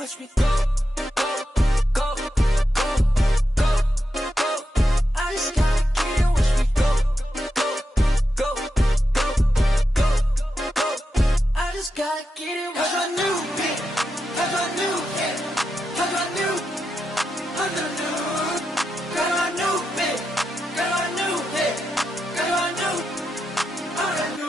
watch me go, go, go, go, go, go. I just gotta get it, watch me go, go, go, go, go, go. I just gotta get it, cause I knew it, cause I knew it, cause I knew, cause I knew, cause I knew it, cause I knew it, cause I knew, I knew.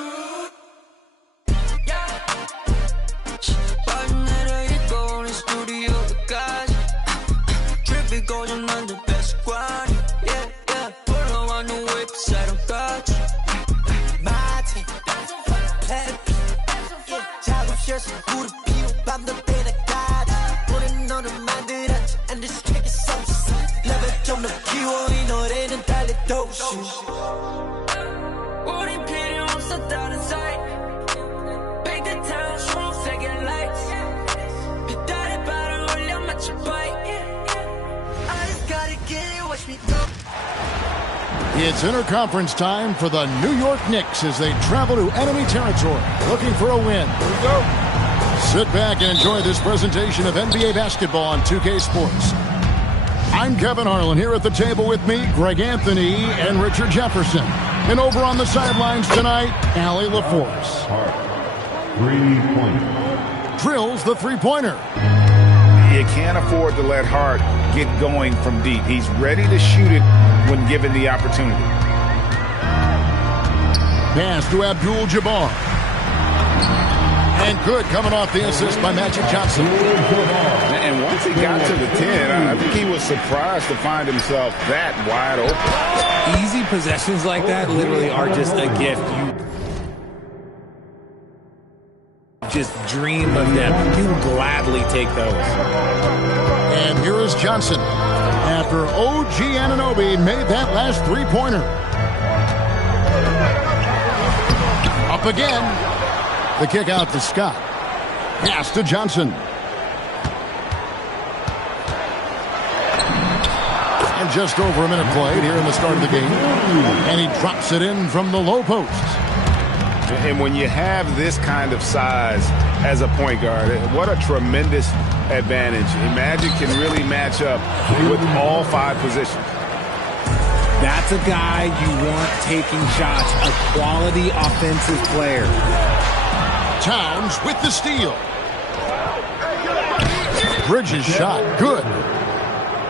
Going on the best grind, yeah, yeah. Put on the whip, said I'm got you. My team, yeah. 작업실에서 불을 피워 밤도 빼나가지. 우린 너를 만들었지, and this track is so sick. 레벨 좀 더 키워, 이 노래는 달려도시. 우린 필요 없어 다른 사이. Paint the town, strong, second lights. 빛깔의 발을 올려 맞춰 bite. It's interconference time for the New York Knicks as they travel to enemy territory, looking for a win. Here we go. Sit back and enjoy this presentation of NBA basketball on 2K Sports. I'm Kevin Harlan here at the table with me, Greg Anthony and Richard Jefferson. And over on the sidelines tonight, Allie LaForce. Three-pointer. Drills the three-pointer. You can't afford to let Hart get going from deep. He's ready to shoot it when given the opportunity. Pass to Abdul-Jabbar. And good coming off the assist by Magic Johnson. And once he got to the 10, I think he was surprised to find himself that wide open. Easy possessions like that literally are just a gift. You just dream of them. You gladly take those. And here is Johnson after OG Anunoby made that last three-pointer. Up again. The kick out to Scott. Pass to Johnson. And just over a minute played here in the start of the game. And he drops it in from the low post. And when you have this kind of size as a point guard, what a tremendous advantage. Magic can really match up with all five positions. That's a guy you want taking shots, a quality offensive player. Towns with the steal. Bridges shot, good.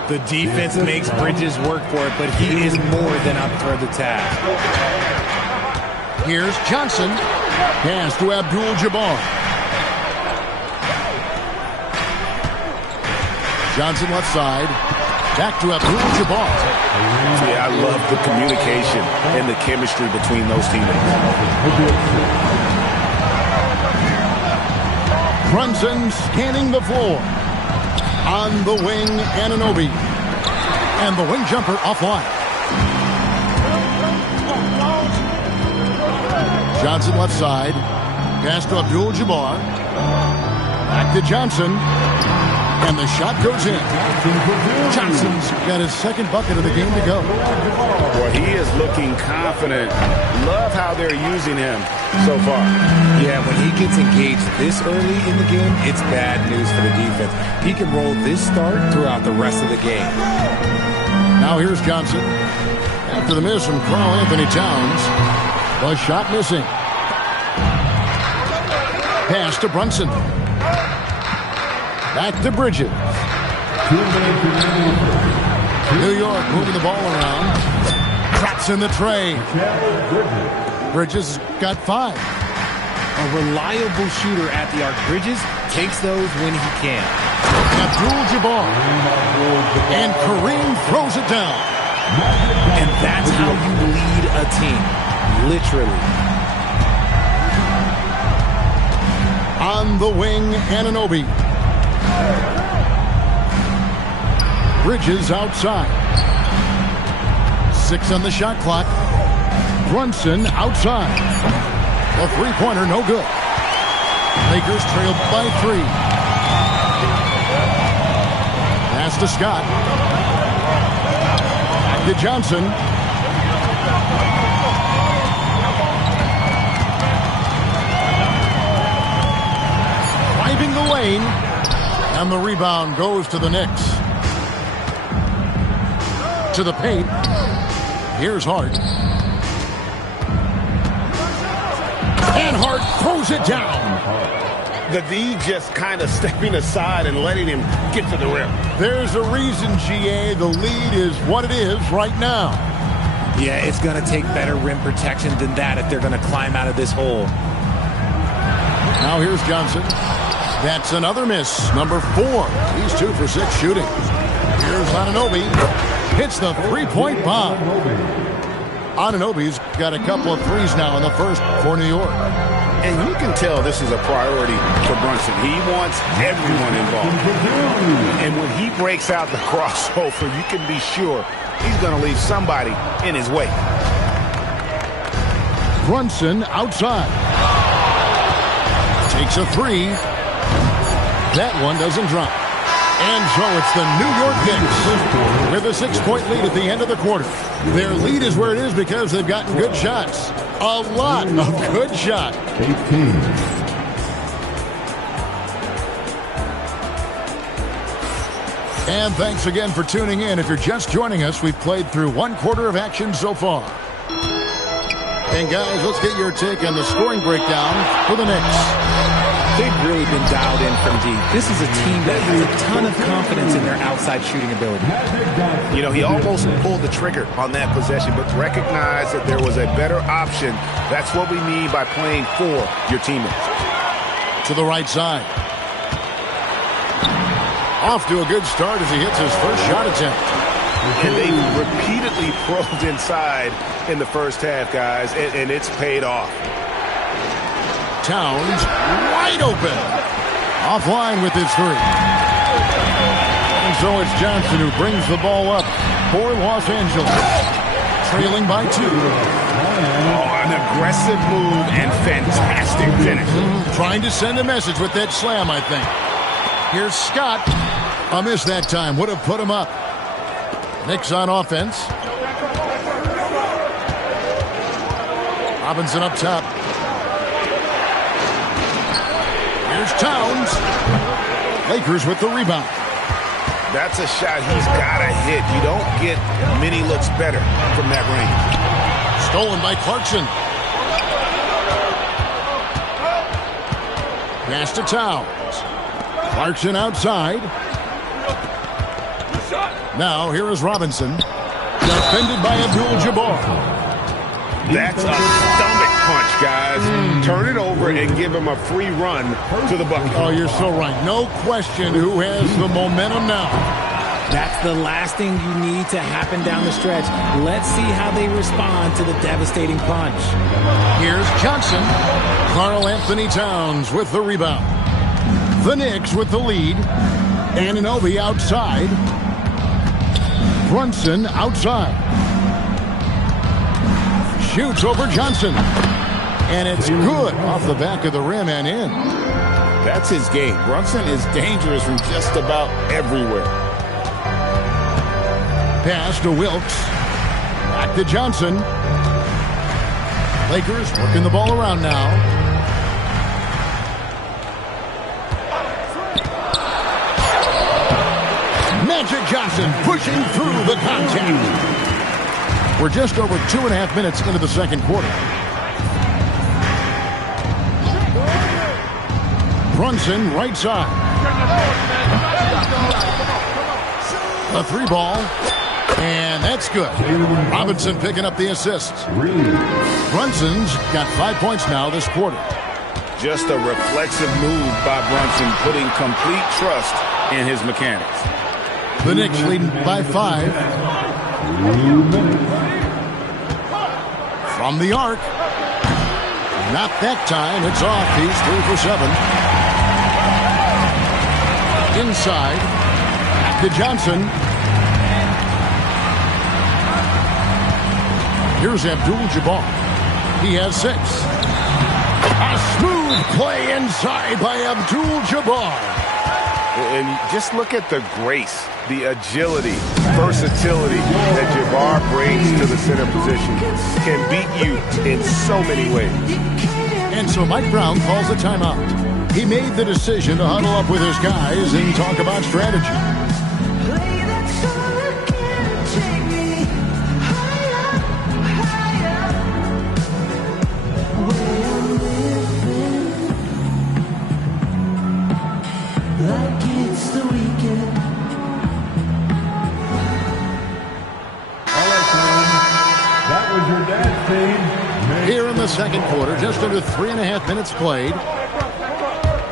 The defense makes Bridges work for it, but he is more than up for the task. Here's Johnson. Pass to Abdul-Jabbar. Johnson left side. Back to Abdul-Jabbar. Yeah, I love the communication and the chemistry between those teammates. Brunson scanning the floor. On the wing, Anunoby. And the wing jumper offline. Johnson left side. Pass to Abdul-Jabbar. Back to Johnson. And the shot goes in. Johnson's got his second bucket of the game to go. Well, he is looking confident. Love how they're using him so far. Yeah, when he gets engaged this early in the game, it's bad news for the defense. He can roll this start throughout the rest of the game. Now here's Johnson. After the miss from Karl Anthony Towns. The shot missing. Pass to Brunson. Back to Bridges. New York moving the ball around. Traps in the tray. Bridges got 5. A reliable shooter at the arc. Bridges takes those when he can. Abdul-Jabbar. And Kareem throws it down. And that's how you lead a team. Literally. On the wing, Anunoby. Bridges outside. 6 on the shot clock. Brunson outside. The three-pointer no good. Lakers trail by 3. Pass to Scott. Back to Johnson. Driving the lane. And the rebound goes to the Knicks. To the paint. Here's Hart. And Hart throws it down. The D just kind of stepping aside and letting him get to the rim. There's a reason, GA, the lead is what it is right now. Yeah, it's going to take better rim protection than that if they're going to climb out of this hole. Now here's Johnson. That's another miss. Number 4. He's 2 for 6 shooting. Here's Anunoby. Hits the three-point bomb. Anunoby's got a couple of threes now in the first for New York. And you can tell this is a priority for Brunson. He wants everyone involved. And when he breaks out the crossover, you can be sure he's going to leave somebody in his way. Brunson outside. Takes a 3. That one doesn't drop. And so it's the New York Knicks with a 6-point lead at the end of the quarter. Their lead is where it is because they've gotten good shots. A lot of good shots. 18. And thanks again for tuning in. If you're just joining us, we've played through 1 quarter of action so far. And guys, let's get your take on the scoring breakdown for the Knicks. They've really been dialed in from deep. This is a team that has a ton of confidence in their outside shooting ability. You know, he almost pulled the trigger on that possession, but recognized that there was a better option. That's what we mean by playing for your teammates. To the right side. Off to a good start as he hits his first shot attempt. And they repeatedly probed inside in the first half, guys, and it's paid off. Towns wide open. Offline with his 3. And so it's Johnson who brings the ball up for Los Angeles. Trailing by 2. Oh, an aggressive move and fantastic finish. Trying to send a message with that slam, I think. Here's Scott. A miss that time. Would have put him up. Knicks on offense. Robinson up top. Here's Towns. Lakers with the rebound. That's a shot he's got to hit. You don't get many looks better from that range. Stolen by Clarkson. Pass to Towns. Clarkson outside. Now here is Robinson. Defended by Abdul-Jabbar. That's a stomach punch, guys. Turn it over and give him a free run to the bucket. Oh, you're so right. No question who has the momentum now. That's the last thing you need to happen down the stretch. Let's see how they respond to the devastating punch. Here's Johnson. Karl Anthony Towns with the rebound. The Knicks with the lead. Anunoby outside. Brunson outside. Shoots over Johnson. And it's good off the back of the rim and in. That's his game. Brunson is dangerous from just about everywhere. Pass to Wilkes. Back to Johnson. Lakers working the ball around now. Magic Johnson pushing through the contact. We're just over 2.5 minutes into the second quarter. Brunson right side. A 3 ball. And that's good. Robinson picking up the assist. Brunson's got 5 points now this quarter. Just a reflexive move by Brunson, putting complete trust in his mechanics. The Knicks leading by 5. From the arc. Not that time. It's off. He's 3 for 7. Inside. Back to Johnson. Here's Abdul-Jabbar. He has 6. A smooth play inside by Abdul-Jabbar. And just look at the grace, the agility, versatility that Jabbar brings to the center position. Can beat you in so many ways. And so Mike Brown calls a timeout. He made the decision to huddle up with his guys and talk about strategy. Play that song again, take me higher, higher. Where I'm living like it's the weekend. All right, Tom. That was your dad's team. Here in the second quarter, just under 3.5 minutes played.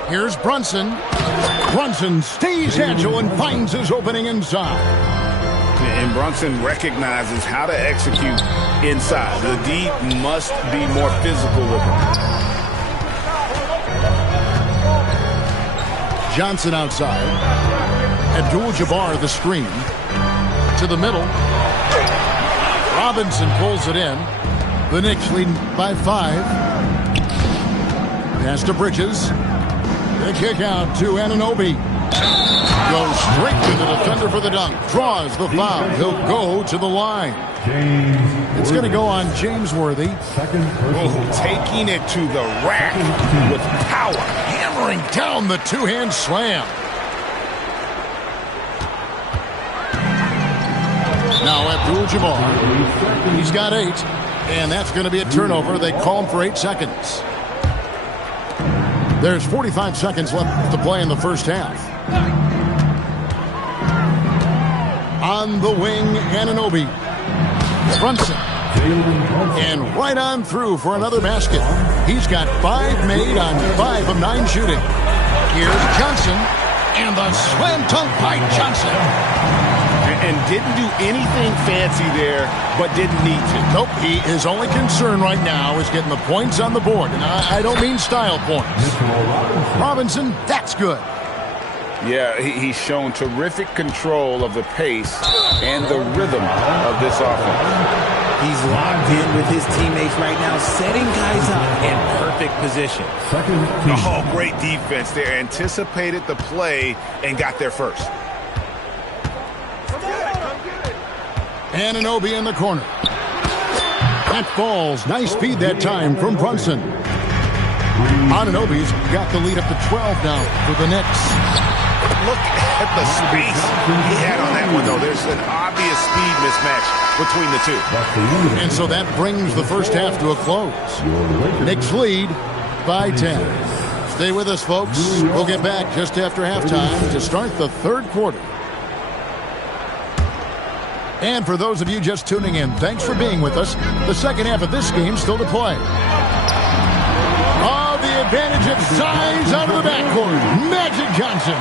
Here's Brunson. Brunson stays agile and finds his opening inside. And Brunson recognizes how to execute inside. The D must be more physical with him. Johnson outside. Abdul-Jabbar the screen. To the middle. Robinson pulls it in. The Knicks leading by 5. Pass to Bridges. The kick out to Anunoby. Goes straight to the defender for the dunk. Draws the foul. He'll go to the line. It's going to go on James Worthy. Taking it to the rack with power. Hammering down the two-hand slam. Now Abdul-Jabbar. He's got 8. And that's going to be a turnover. They call him for 8 seconds. There's 45 seconds left to play in the first half. On the wing, Anunoby. Brunson. And right on through for another basket. He's got 5 made on 5 of 9 shooting. Here's Johnson. And the slam dunk by Johnson. And didn't do anything fancy there, but didn't need to. Nope, his only concern right now is getting the points on the board. And I don't mean style points. Robinson, that's good. Yeah, he's shown terrific control of the pace and the rhythm of this offense. He's locked in with his teammates right now, setting guys up in perfect position. Oh, great defense there. Anticipated the play and got there first. Anunoby in the corner. That falls. Nice speed that time from Brunson. Anunoby's got the lead up to 12 now for the Knicks. Look at the space he had on that one, though. There's an obvious speed mismatch between the two. And so that brings the first half to a close. Knicks lead by 10. Stay with us, folks. We'll get back just after halftime to start the third quarter. And for those of you just tuning in, thanks for being with us. The second half of this game still to play. Oh, the advantage of size out of the backcourt. Magic Johnson.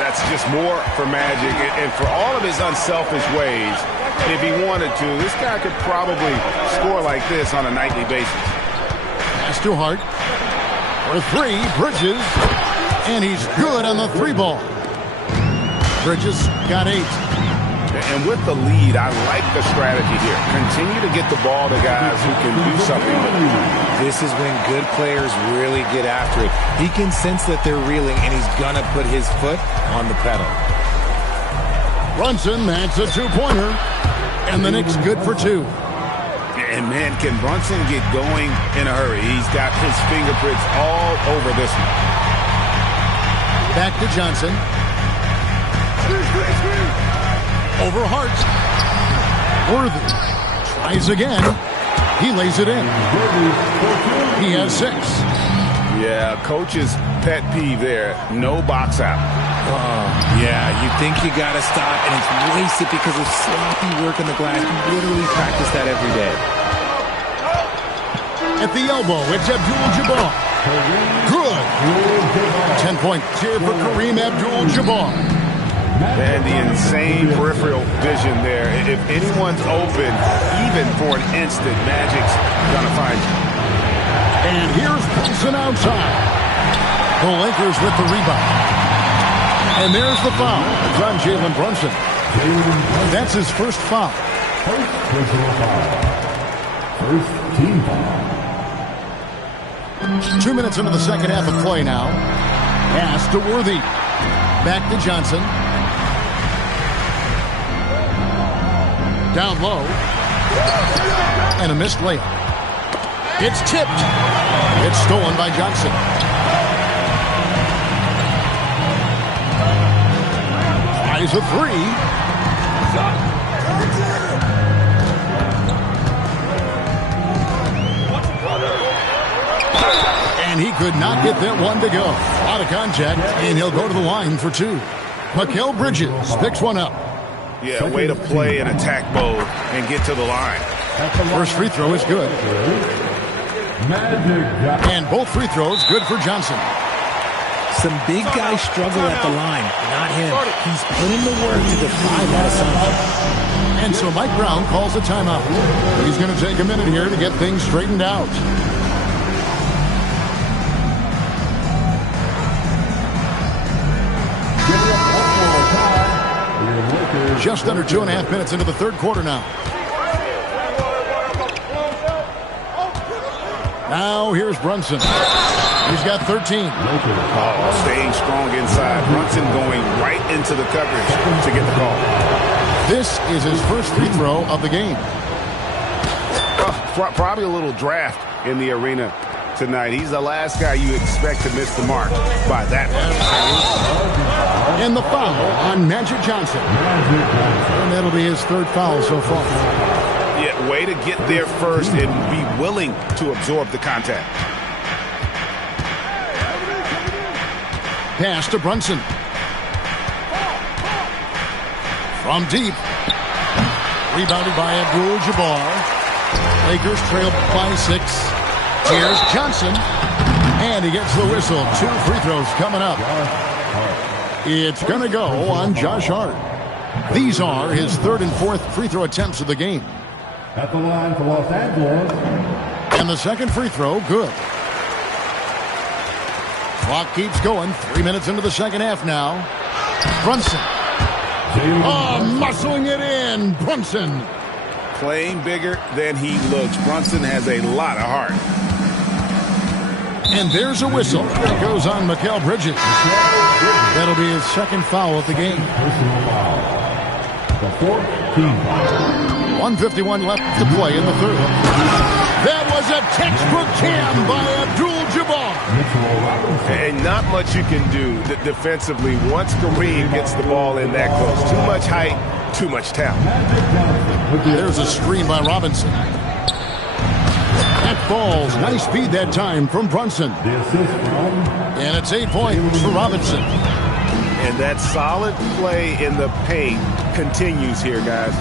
That's just more for Magic. And for all of his unselfish ways, if he wanted to, this guy could probably score like this on a nightly basis. Pass to Hart. For 3, Bridges. And he's good on the 3 ball. Bridges got 8. And with the lead, I like the strategy here. Continue to get the ball to guys who can do something with it. This is when good players really get after it. He can sense that they're reeling, and he's going to put his foot on the pedal. Brunson, that's a 2-pointer. And the Knicks good for 2. And, man, can Brunson get going in a hurry? He's got his fingerprints all over this one. Back to Johnson. Over Hart. Worthy tries again. He lays it in. He has 6. Yeah, coach's pet peeve there. No box out. Yeah, you think you got to stop, and it's wasted because of sloppy work on the glass. You literally practice that every day. At the elbow, it's Abdul-Jabbar. Good. 10 points here for Kareem Abdul-Jabbar. And the insane peripheral vision there. If anyone's open, even for an instant, Magic's gonna find you. And here's Brunson outside. The Lakers with the rebound. And there's the foul. It's on Jalen Brunson. That's his first foul. First team foul. 2 minutes into the second half of play now. Pass to Worthy. Back to Johnson. Down low. And a missed layup. It's tipped. It's stolen by Johnson. tries a three. And he could not get that one to go. Out of contact, and he'll go to the line for two. Mikal Bridges picks one up. Yeah, way to play in attack mode and get to the line. First free throw is good. And both free throws good for Johnson. Some big guys struggle at the line. Not him. He's put in the work to defy that assumption. And so Mike Brown calls a timeout. He's going to take a minute here to get things straightened out. Just under 2.5 minutes into the third quarter now. Now here's Brunson. He's got 13. Oh, staying strong inside. Brunson going right into the coverage to get the call. This is his first free throw of the game. Probably a little draft in the arena tonight. He's the last guy you expect to miss the mark by that much. And the foul on Magic Johnson. And that'll be his third foul so far. Yeah, way to get there first and be willing to absorb the contact. Pass to Brunson. From deep. Rebounded by Abdul-Jabbar. Lakers trail by 6. Here's Johnson. And he gets the whistle. 2 free throws coming up. It's going to go on Josh Hart. These are his third and fourth free throw attempts of the game. At the line for Los Angeles. And the second free throw, good. Clock keeps going. 3 minutes into the second half now. Brunson. Oh, muscling it in. Brunson. Playing bigger than he looks. Brunson has a lot of heart. And there's a whistle. It goes on Mikal Bridges. That'll be his second foul of the game. Personal foul. The 14th foul. 1:51 left to play in the third. That was a textbook cam by Abdul-Jabbar. And not much you can do defensively once Kareem gets the ball in that close. Too much height, too much talent. There's a screen by Robinson. That falls. Nice speed that time from Brunson. The assist from. And it's 8 points for Robinson. And that solid play in the paint continues here, guys.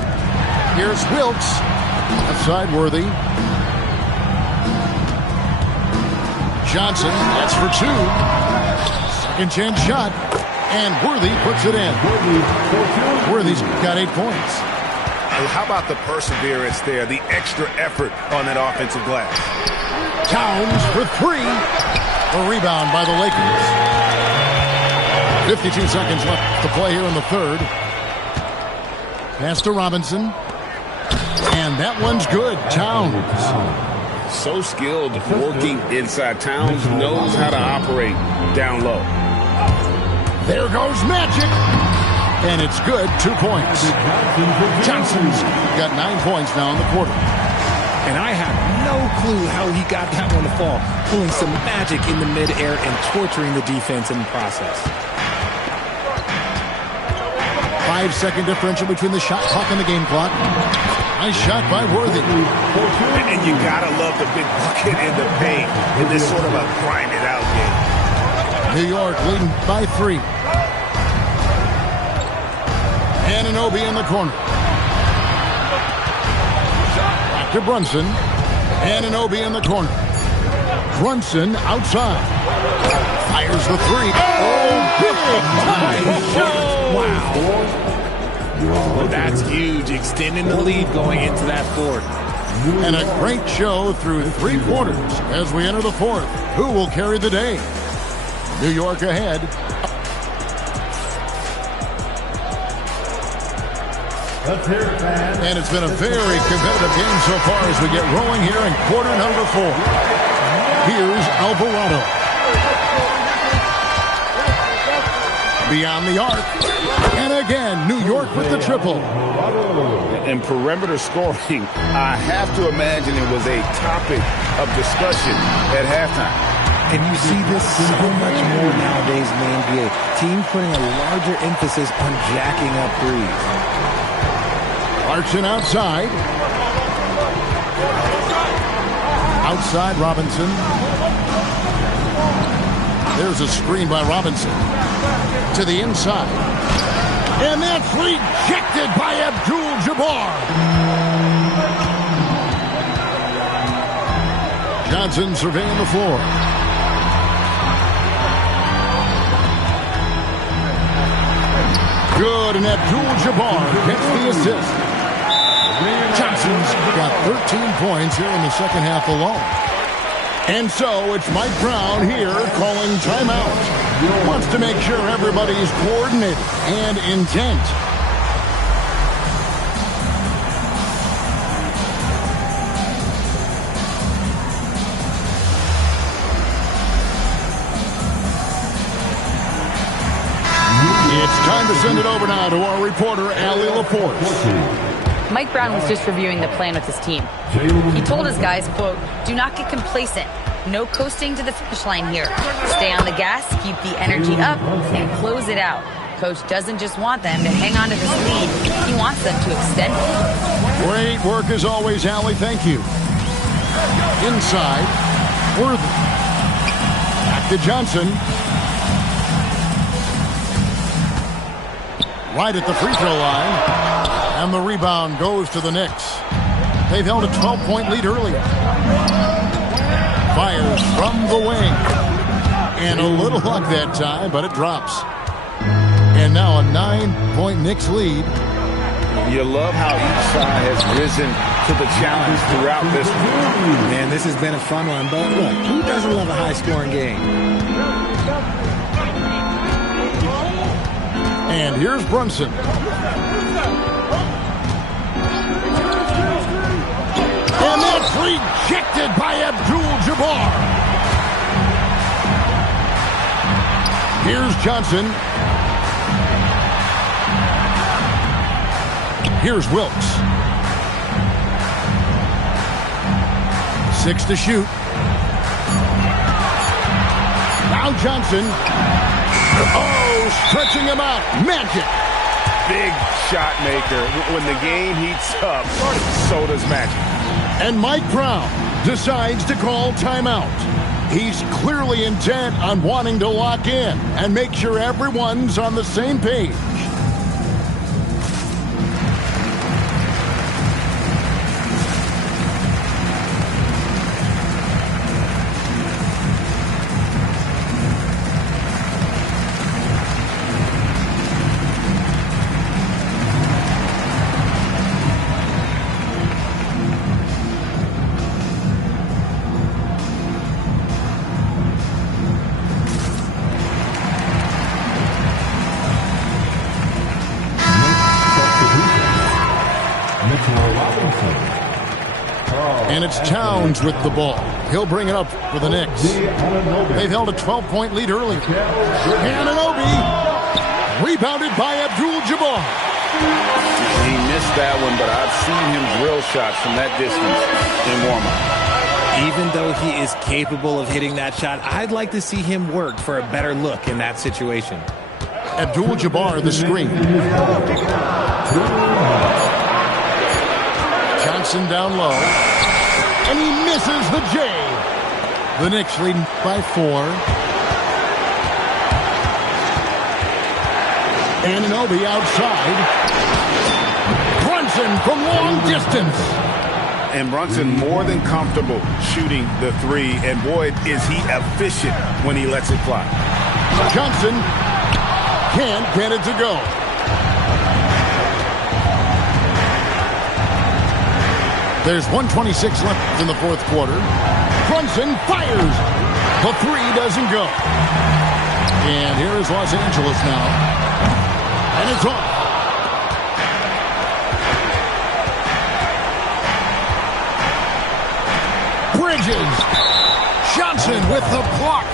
Here's Wilkes. Outside Worthy. Johnson, that's for 2. Second chance shot. And Worthy puts it in. Worthy's got 8 points. How about the perseverance there, the extra effort on that offensive glass? Towns for 3. A rebound by the Lakers. 52 seconds left to play here in the third. Pass to Robinson. And that one's good. Towns. So skilled working inside. Towns knows how to operate down low. There goes Magic. And it's good. 2 points. Johnson's got 9 points now in the quarter. And I have no clue how he got that one to fall. Pulling some magic in the midair and torturing the defense in the process. 5-second differential between the shot clock and the game clock. Nice shot by Worthy. And you gotta love the big bucket in the paint in this sort of a grind it out game. New York leading by 3. Anunoby in the corner. Back to Brunson. Anunoby in the corner. Brunson outside. Fires the 3. Oh, big time shot. Wow. Well, that's huge. Extending the lead going into that fourth. And a great show through 3 quarters as we enter the fourth. Who will carry the day? New York ahead. Let's hear it, fans. And it's been a very competitive game so far as we get rolling here in quarter number 4. Here's Alvarado. Beyond the arc. And again, New York with the triple. And perimeter scoring, I have to imagine it was a topic of discussion at halftime. And you see this so much more nowadays in the NBA. Teams putting a larger emphasis on jacking up threes. Clarkson outside. Outside Robinson. There's a screen by Robinson. To the inside. And that's rejected by Abdul-Jabbar. Johnson surveying the floor. Good, and Abdul-Jabbar gets the assist. Johnson's got 13 points here in the second half alone. And so it's Mike Brown here calling timeout. Wants to make sure everybody's coordinated and intent. It's time to send it over now to our reporter, Allie LaForce. Mike Brown was just reviewing the plan with his team. He told his guys, quote, "Do not get complacent. No coasting to the finish line here. Stay on the gas, keep the energy up, and close it out." Coach doesn't just want them to hang on to this lead. He wants them to extend it. Great work as always, Allie. Thank you. Inside, Worthy. Back to Johnson. Right at the free throw line. And the rebound goes to the Knicks. They've held a 12-point lead earlier. Fires from the wing. And a little luck that time, but it drops. And now a 9-point Knicks lead. You love how each side has risen to the challenge throughout this one. Man, this has been a fun one, but look, who doesn't love a high-scoring game? And here's Brunson. And that's rejected by Abdul-Jabbar. Here's Johnson. Here's Wilkes. 6 to shoot. Now Johnson. Oh, stretching him out. Magic. Big shot maker. When the game heats up, so does Magic. And Mike Brown decides to call timeout. He's clearly intent on wanting to lock in and make sure everyone's on the same page. And it's Towns with the ball. He'll bring it up for the Knicks. They've held a 12-point lead earlier. Anunoby, rebounded by Abdul-Jabbar. He missed that one, but I've seen him drill shots from that distance in warm-up. Even though he is capable of hitting that shot, I'd like to see him work for a better look in that situation. Abdul-Jabbar, the screen. Johnson down low. And he misses the J. The Knicks leading by 4. Anunoby outside. Brunson from long distance. And Brunson more than comfortable shooting the three. And boy, is he efficient when he lets it fly. Johnson can't get it to go. There's 1:26 left in the fourth quarter. Brunson fires. The three doesn't go. And here is Los Angeles now. And it's off. Bridges. Johnson with the block.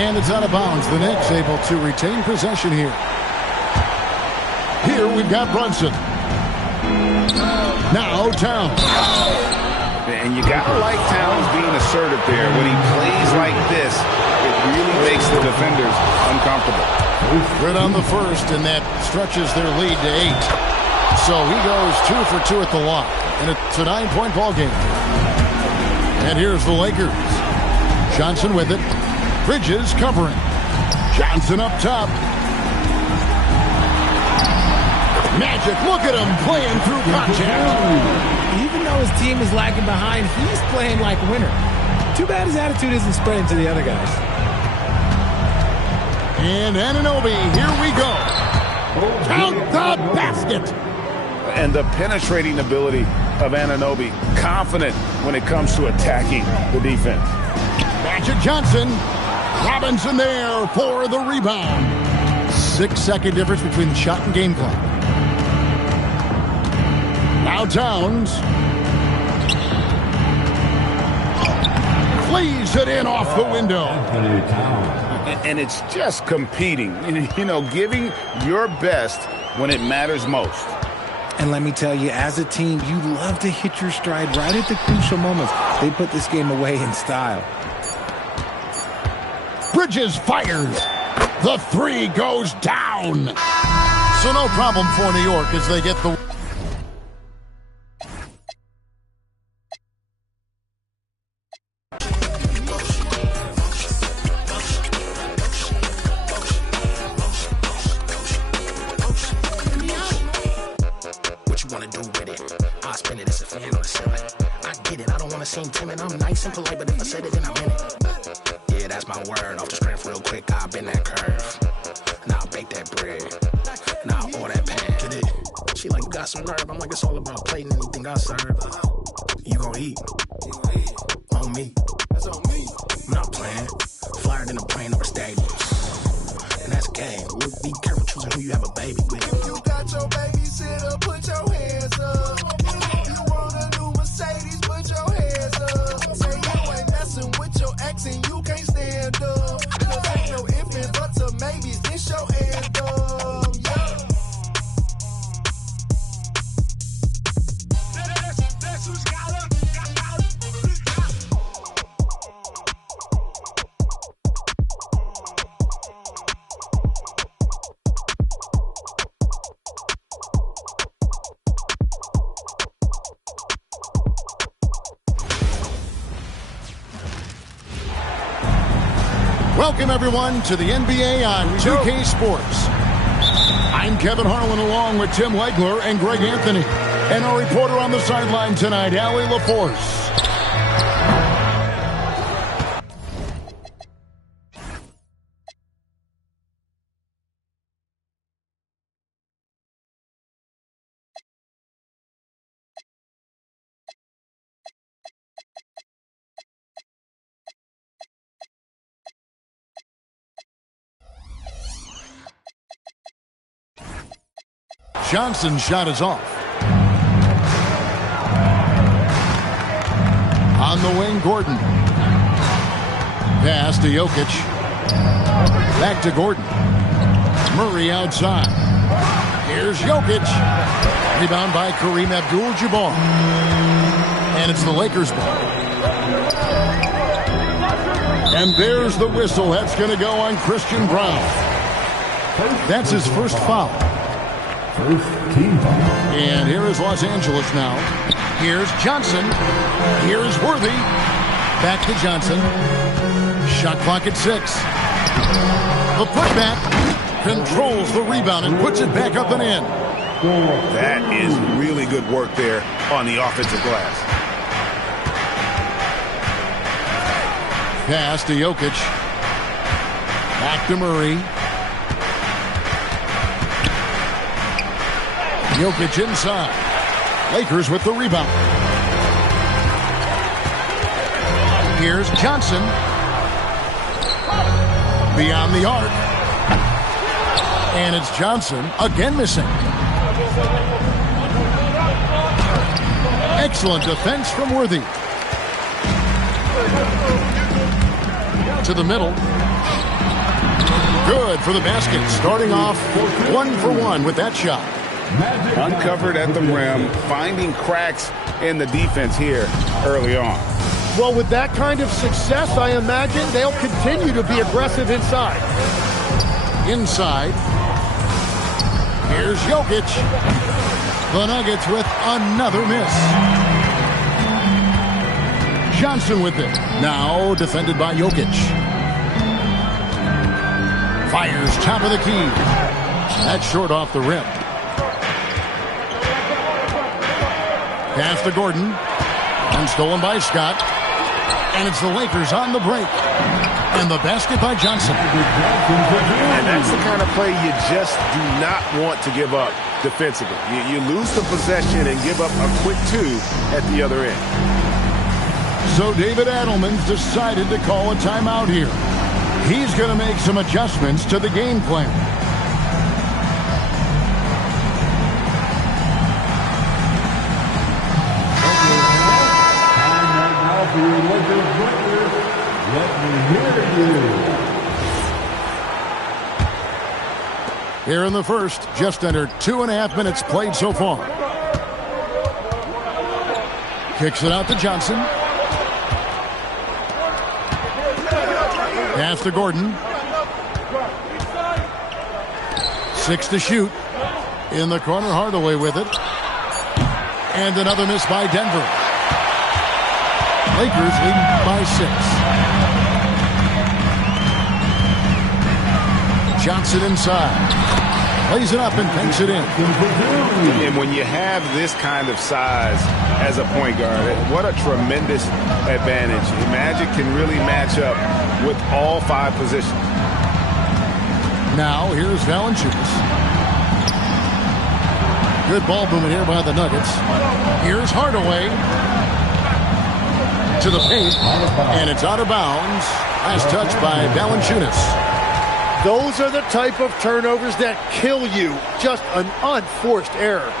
And it's out of bounds. The Knicks able to retain possession here. Here we've got Brunson. Now Towns. And you got to like Towns being assertive there. When he plays like this, it really makes the defenders uncomfortable. Right on the first, and that stretches their lead to 8. So he goes 2 for 2 at the line, and it's a 9-point ball game. And here's the Lakers. Johnson with it. Bridges covering. Johnson up top. Magic, look at him playing through contact. Even though his team is lagging behind, he's playing like a winner. Too bad his attitude isn't spreading to the other guys. And Anunoby, here we go. Count the basket. And the penetrating ability of Anunoby, confident when it comes to attacking the defense. Magic Johnson. Robinson there for the rebound. 6-second difference between the shot and game clock. Now Towns. Flees it in off the window. And it's just competing, you know, giving your best when it matters most. And let me tell you, as a team, you love to hit your stride right at the crucial moments. They put this game away in style. Bridges fires. The 3 goes down. So no problem for New York as they get the... What you wanna do with it? I spend it as a fan on the ceiling. I get it, I don't wanna seem timid. I'm nice and polite, but if I said it, then I meant it. Yeah, that's my word. Off the strength real quick, I'll bend that curve. Now I'll bake that bread. Now I'll order that pan. Get it? She like, you got some nerve. I'm like, it's all about plating anything I serve. You gon' eat. On me. That's on me. I'm not playing. Flyer than a plane over stadiums. And that's game. Look, be careful choosing who you have a baby with. You got your babysitter, put your hands up. You want a new Mercedes, put your hands up. Say you ain't messing with your ex and you can't stand up. Cause ain't no if and buts or maybes, this your anthem. Yeah. That's who's got it. Welcome, everyone, to the NBA on 2K Sports. I'm Kevin Harlan along with Tim Legler and Greg Anthony. And our reporter on the sideline tonight, Allie LaForce. Johnson's shot is off. On the wing, Gordon. Pass to Jokic. Back to Gordon. Murray outside. Here's Jokic. Rebound by Kareem Abdul-Jabbar. And it's the Lakers' ball. And there's the whistle. That's going to go on Christian Brown. That's his first foul. And here is Los Angeles now. Here's Johnson. Here's Worthy. Back to Johnson. Shot clock at 6. The putback controls the rebound and puts it back up and in. That is really good work there on the offensive glass. Pass to Jokic. Back to Murray. Jokic inside. Lakers with the rebound. Here's Johnson. Beyond the arc. And it's Johnson again missing. Excellent defense from Worthy. To the middle. Good for the basket. Starting off 1 for 1 with that shot. Uncovered at the rim, finding cracks in the defense here early on. Well, with that kind of success, I imagine they'll continue to be aggressive inside. Inside. Here's Jokic. The Nuggets with another miss. Johnson with it. Now defended by Jokic. Fires top of the key. That's short off the rim. Pass to Gordon. And stolen by Scott. And it's the Lakers on the break. And the basket by Johnson. And that's the kind of play you just do not want to give up defensively. You lose the possession and give up a quick two at the other end. So David Adelman's decided to call a timeout here. He's going to make some adjustments to the game plan. Here in the first, just under 2.5 minutes played so far. Kicks it out to Johnson. Pass to Gordon. 6 to shoot. In the corner, Hardaway with it. And another miss by Denver. Lakers leading by 6. Johnson inside. Plays it up and banks it in. And when you have this kind of size as a point guard, what a tremendous advantage. Magic can really match up with all 5 positions. Now, here's Valanciunas. Good ball movement here by the Nuggets. Here's Hardaway. To the paint. And it's out of bounds. Last touch by Valanciunas. Those are the type of turnovers that kill you. Just an unforced error.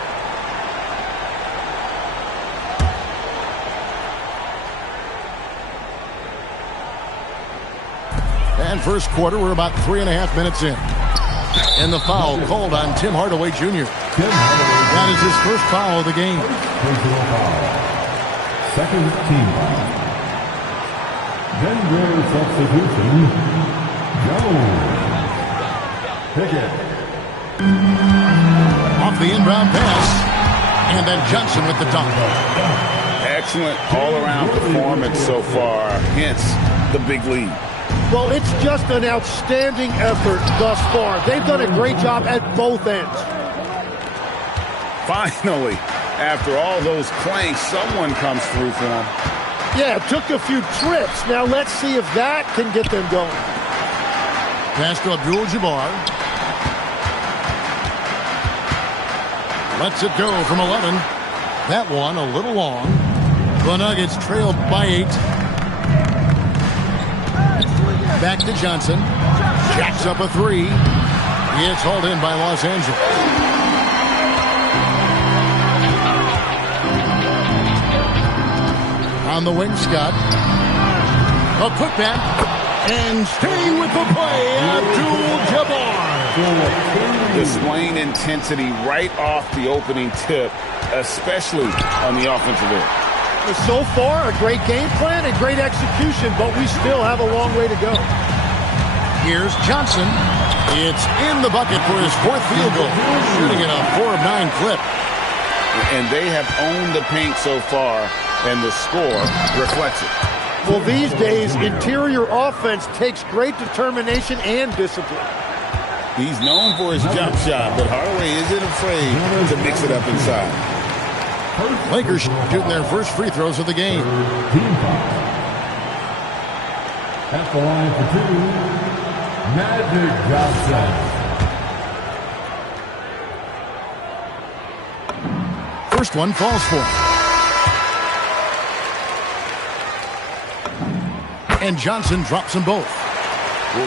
And first quarter, we're about 3.5 minutes in. And the foul called on Tim Hardaway Jr. That is his first foul of the game. Second team foul. Denver substitution. Jones. Pickett. Off the inbound pass. And then Johnson with the dunk. Excellent all-around performance so far, hence the big lead. Well, it's just an outstanding effort thus far. They've done a great job at both ends. Finally, after all those clanks, someone comes through for them. Yeah, it took a few trips. Now let's see if that can get them going. Pass to Abdul-Jabbar. Lets it go from 11. That one a little long. The Nuggets trailed by 8. Back to Johnson. Jacks up a 3. It's hauled in by Los Angeles. On the wing, Scott. A putback. And staying with the play, Abdul-Jabbar. Displaying intensity right off the opening tip, especially on the offensive end. So far, a great game plan and great execution, but we still have a long way to go. Here's Johnson. It's in the bucket for his 4th field goal. Shooting at a 4 of 9 clip. And they have owned the paint so far, and the score reflects it. Well, these days, interior offense takes great determination and discipline. He's known for his jump shot, but Hardaway isn't afraid to mix it up inside. Lakers shooting their first free throws of the game. At the line for 2, Magic Johnson. First one falls for him. And Johnson drops them both.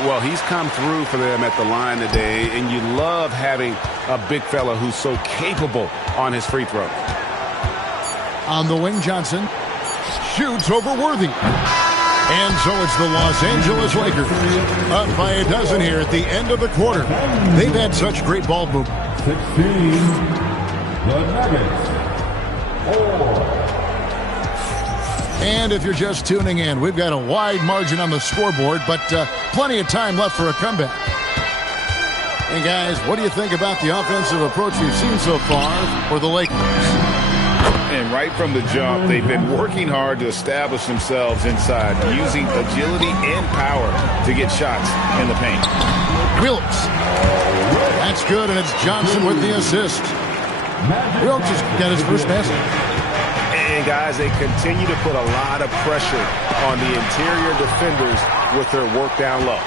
Well, he's come through for them at the line today, and you love having a big fella who's so capable on his free throw. On the wing, Johnson shoots over Worthy. And so it's the Los Angeles Lakers up by a dozen here at the end of the quarter. They've had such great ball movement. 16, The Nuggets, 4. And if you're just tuning in, we've got a wide margin on the scoreboard, but plenty of time left for a comeback. And guys, what do you think about the offensive approach we've seen so far for the Lakers? And right from the jump, they've been working hard to establish themselves inside, using agility and power to get shots in the paint. Wilkes. That's good, and it's Johnson with the assist. Wilkes has got his first basket. And guys, they continue to put a lot of pressure on the interior defenders with their work down low.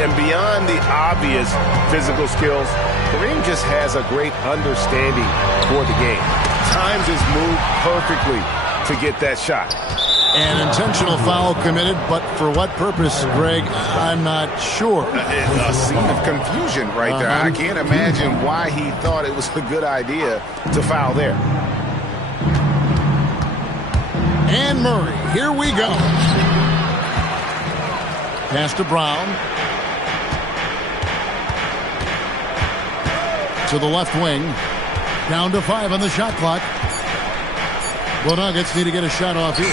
And beyond the obvious physical skills, Kareem just has a great understanding for the game. Times his move perfectly to get that shot. An intentional foul committed, but for what purpose, Greg? I'm not sure. A scene of confusion right there. I can't imagine why he thought it was a good idea to foul there. And Murray, here we go. Pass to Brown. To the left wing. Down to 5 on the shot clock. The Nuggets need to get a shot off here.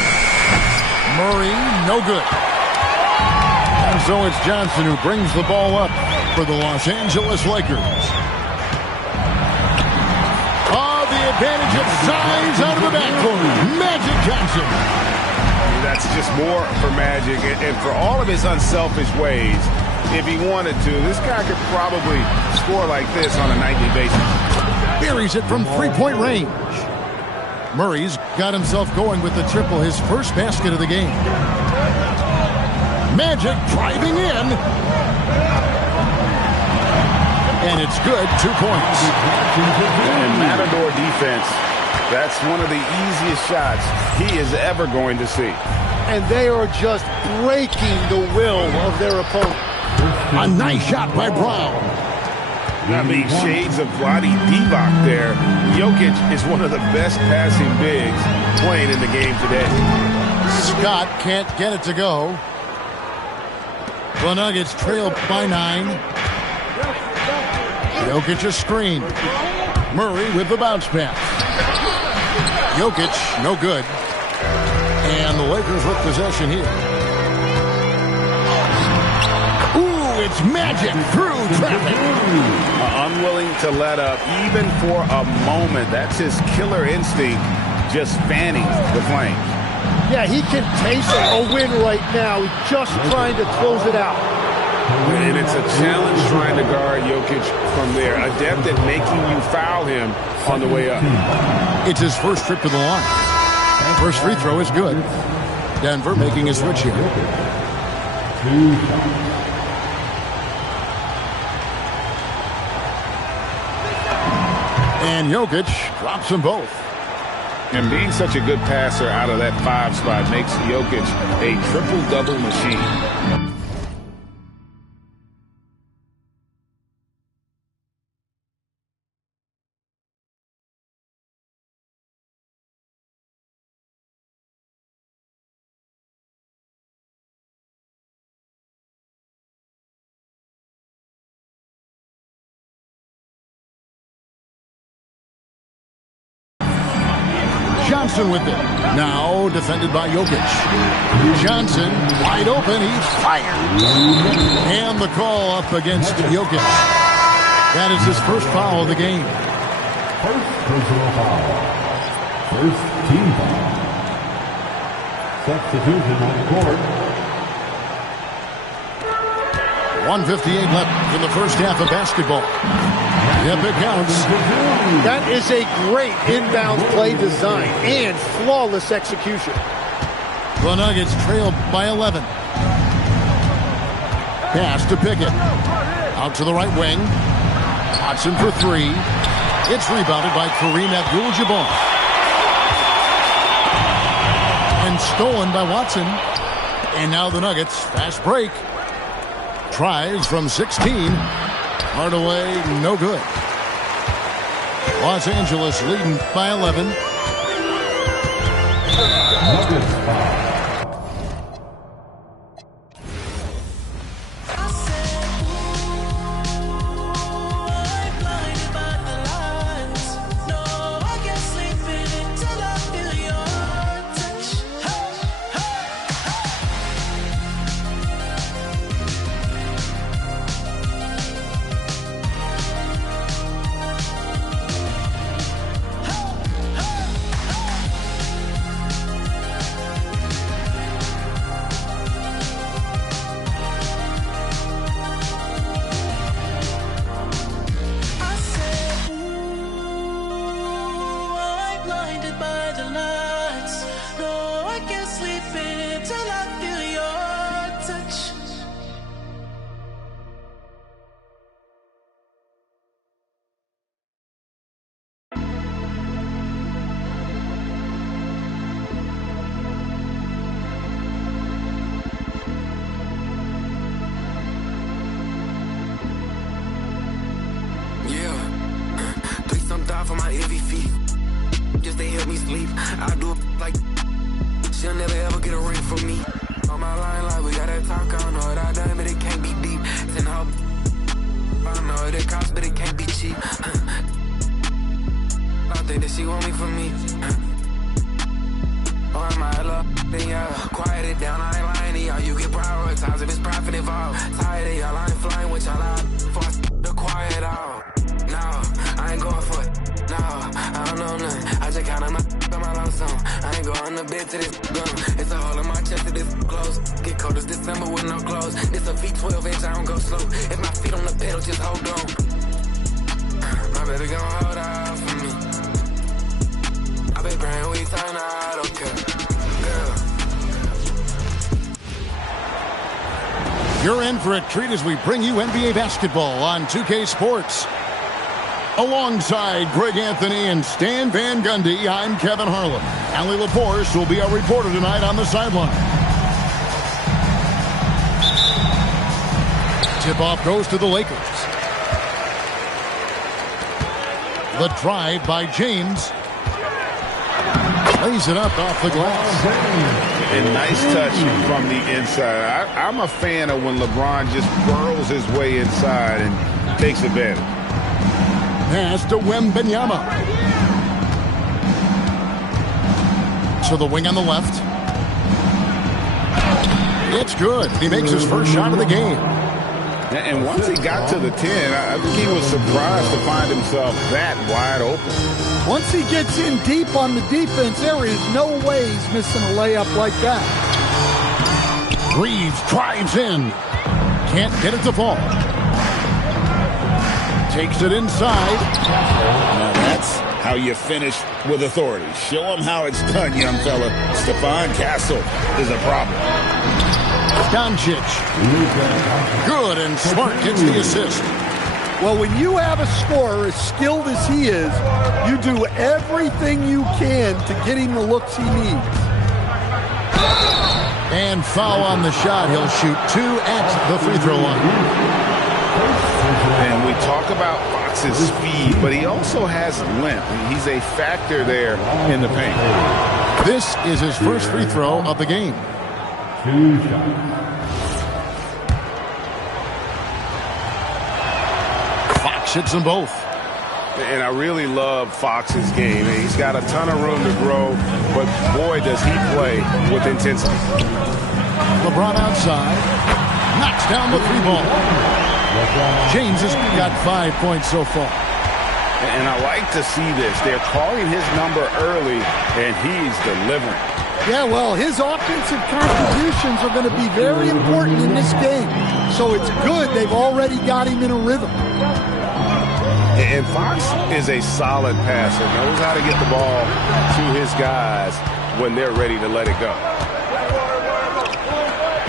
Murray, no good. And so it's Johnson who brings the ball up for the Los Angeles Lakers. Oh, the advantage of size out of the backcourt. Magic Johnson. That's just more for Magic, and for all of his unselfish ways, if he wanted to, this guy could probably score like this on a nightly basis. Buries it from three-point range. Murray's got himself going with the triple, his first basket of the game. Magic driving in. And it's good, 2 points. And Matador defense, that's one of the easiest shots he is ever going to see. And they are just breaking the will of their opponent. A nice shot by Brown. I mean, shades of Vlade Divac there. Jokic is one of the best passing bigs playing in the game today. Scott can't get it to go. The Nuggets trail by 9. Jokic a screen. Murray with the bounce pass. Jokic, no good. And the Lakers with possession here. Ooh, it's Magic through traffic. Unwilling to let up even for a moment. That's his killer instinct, just fanning the flames. Yeah, he can taste a win right now. He's just trying to close it out. And it's a challenge trying to guard Jokic from there. Adept at making you foul him on the way up. It's his first trip to the line. First free throw is good. Denver making a switch here. And Jokic drops them both. And being such a good passer out of that 5 spot makes Jokic a triple-double machine. Johnson with it. Now defended by Jokic. Johnson wide open. He's fired. And the call up against Jokic. That is his first foul of the game. First personal foul. First team foul. Substitution on the court. 1:58 left in the first half of basketball. Yep, it counts. That is a great inbound play design and flawless execution. The Nuggets trailed by 11. Pass to Pickett. Out to the right wing. Watson for 3. It's rebounded by Kareem Abdul-Jabbar. And stolen by Watson. And now the Nuggets, fast break. Tries from 16. Hardaway, no good. Los Angeles leading by 11. Nuggets foul. for my heavy feet. Just they help me sleep. I do it like she'll never ever get a ring from me. On my line, like we gotta talk. I don't know what I done, but it can't be deep. Send her. I don't know what it costs, but it can't be cheap. I think that she want me for me. Oh, am I love? Then y'all quiet it down. I ain't lying to y'all. You get prioritized if it's profit involved. Tired of y'all. I ain't flying with y'all out. For the quiet out. No, I ain't going for it. No, I don't know nothing. I just counted my lump sum. I ain't going to bed to this gun. It's a hole in my chest to this close. Get cold as December with no clothes. This a V12 inch, I don't go slow. If my feet on the pedal, just hold on. My baby gon' hold out for me. I been praying we turn out okay. Girl. You're in for a treat as we bring you NBA basketball on 2K Sports. Alongside Greg Anthony and Stan Van Gundy, I'm Kevin Harlan. Allie Laporce will be our reporter tonight on the sideline. Tip-off goes to the Lakers. The drive by James. Lays it up off the glass. And nice touch from the inside. I'm a fan of when LeBron just burrows his way inside and takes advantage. Pass to Wembanyama. To the wing on the left. It's good. He makes his first shot of the game. And once he got to the 10, I think he was surprised to find himself that wide open. Once he gets in deep on the defense, there is no way he's missing a layup like that. Reeves drives in. Can't get it to fall. Takes it inside. Now that's how you finish with authority. Show him how it's done, young fella. Stephon Castle is a problem. Doncic. Good, and Smart gets the assist. Well, when you have a scorer as skilled as he is, you do everything you can to get him the looks he needs. And foul on the shot. He'll shoot 2 at the free throw line. And we talk about Fox's speed, but he also has length. He's a factor there in the paint. This is his first free throw of the game. Fox hits them both. And I really love Fox's game. He's got a ton of room to grow, but boy, does he play with intensity. LeBron outside. Knocks down the 3-ball. James has got 5 points so far. And I like to see this. They're calling his number early, and he's delivering. Yeah, well, his offensive contributions are going to be very important in this game. So it's good they've already got him in a rhythm. And Fox is a solid passer, knows how to get the ball to his guys when they're ready to let it go.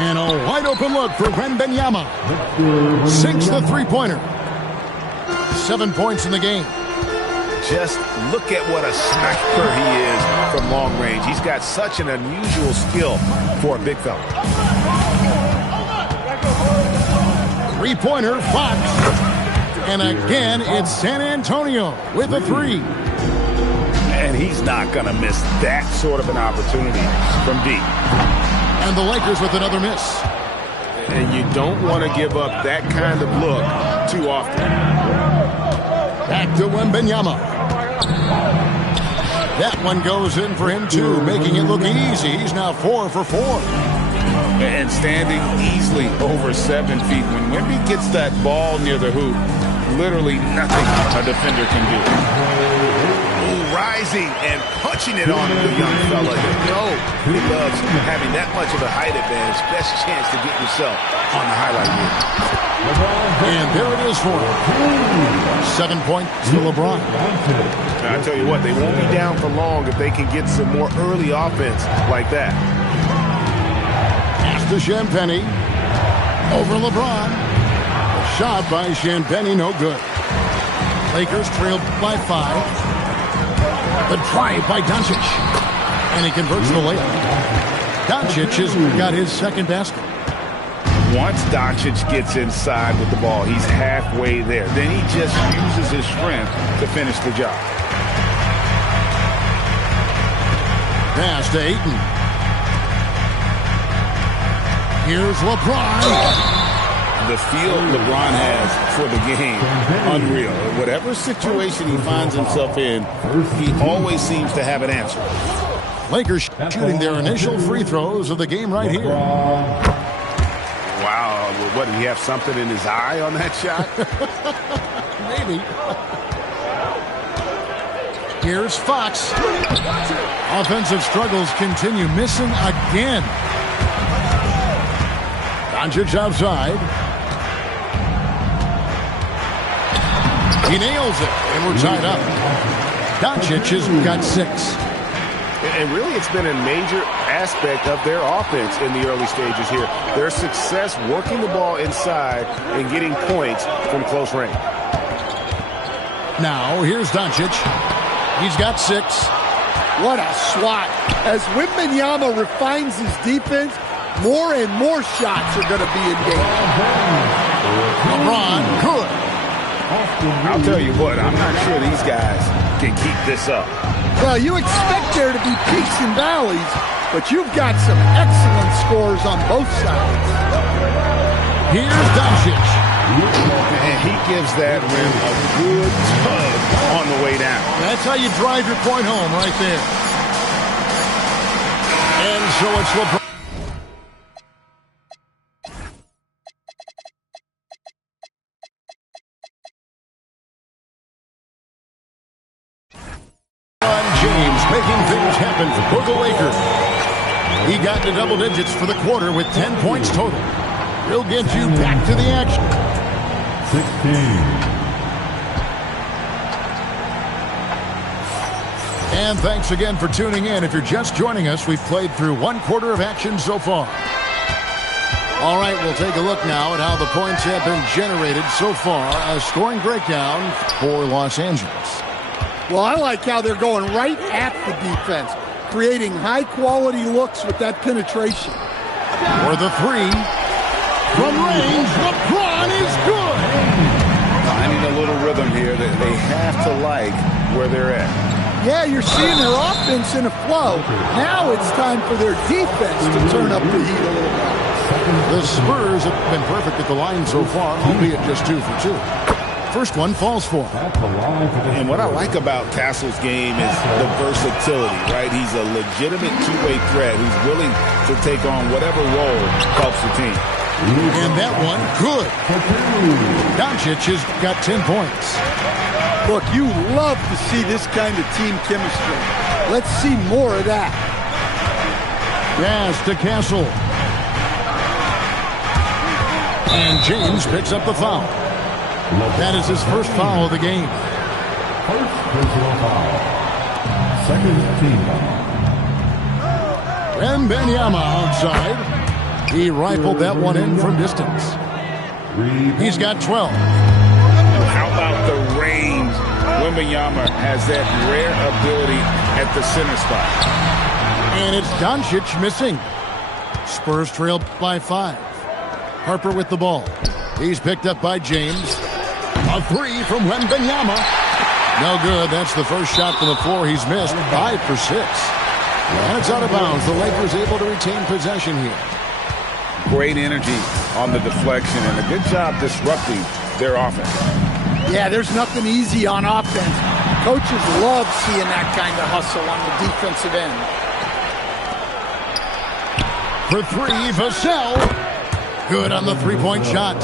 And a wide open look for Wembanyama. Sinks the 3-pointer. 7 points in the game. Just look at what a sniper he is from long range. He's got such an unusual skill for a big fella. 3-pointer, Fox. And again, it's San Antonio with a 3. And he's not going to miss that sort of an opportunity from deep. And the Lakers with another miss. And you don't want to give up that kind of look too often. Back to Wembanyama. That one goes in for him too, making it look easy. He's now 4 for 4. And standing easily over 7 feet. When Wemby gets that ball near the hoop, literally nothing a defender can do. Rising and punching it on the young fella. You know he loves having that much of a height advantage. Best chance to get yourself on the highlight reel. And there it is for him. 7 points to LeBron. I tell you what, they won't be down for long if they can get some more early offense like that. Pass to Champagny. Over LeBron. A shot by Champagny, no good. Lakers trailed by 5. The drive by Doncic. And he converts the layup. Doncic has got his second basket. Once Doncic gets inside with the ball, he's halfway there. Then he just uses his strength to finish the job. Pass to Ayton. Here's LeBron. The feel LeBron has for the game, unreal. Whatever situation he finds himself in, he always seems to have an answer. Lakers shooting their initial free throws of the game right here. Wow, what, did he have something in his eye on that shot? Maybe. Here's Fox. Offensive struggles continue, missing again. Doncic outside. He nails it, and we're tied up. Doncic has got 6. And really, it's been a major aspect of their offense in the early stages here. Their success working the ball inside and getting points from close range. Now, here's Doncic. He's got 6. What a swat. As Wembanyama refines his defense, more and more shots are going to be in danger. LeBron, good. I'll tell you what, I'm not sure these guys can keep this up. Well, you expect there to be peaks and valleys, but you've got some excellent scores on both sides. Here's Doncic. And he gives that rim a good tug on the way down. That's how you drive your point home right there. And so it's LeBron. James making things happen for the Lakers. He got to double digits for the quarter with 10 points total. He'll get you back to the action. 16. And thanks again for tuning in. If you're just joining us, we've played through 1 quarter of action so far. All right, we'll take a look now at how the points have been generated so far. A scoring breakdown for Los Angeles. Well, I like how they're going right at the defense, creating high-quality looks with that penetration. For the 3, from range, LeBron is good. Finding a little rhythm here that they have to like where they're at. Yeah, you're seeing their offense in a flow. Now it's time for their defense to turn up the heat a little bit. The Spurs have been perfect at the line so far, albeit just 2 for 2. First one falls for him. And what I like about Castle's game is the versatility, right? He's a legitimate two-way threat who's willing to take on whatever role helps the team. And that one, good. Doncic has got 10 points. Look, you love to see this kind of team chemistry. Let's see more of that. Pass to Castle. And James picks up the foul. That is his first foul of the game. First personal foul. Second team foul. Wembanyama outside. He rifled that one in from distance. He's got 12. How about the range? Wembanyama has that rare ability at the center spot. And it's Doncic missing. Spurs trail by 5. Harper with the ball. He's picked up by James. A 3 from Wembanyama. No good. That's the first shot from the floor he's missed. 5 for 6. And it's out of bounds. The Lakers able to retain possession here. Great energy on the deflection and a good job disrupting their offense. Yeah, there's nothing easy on offense. Coaches love seeing that kind of hustle on the defensive end. For 3, Vassell. Good on the three-point shot.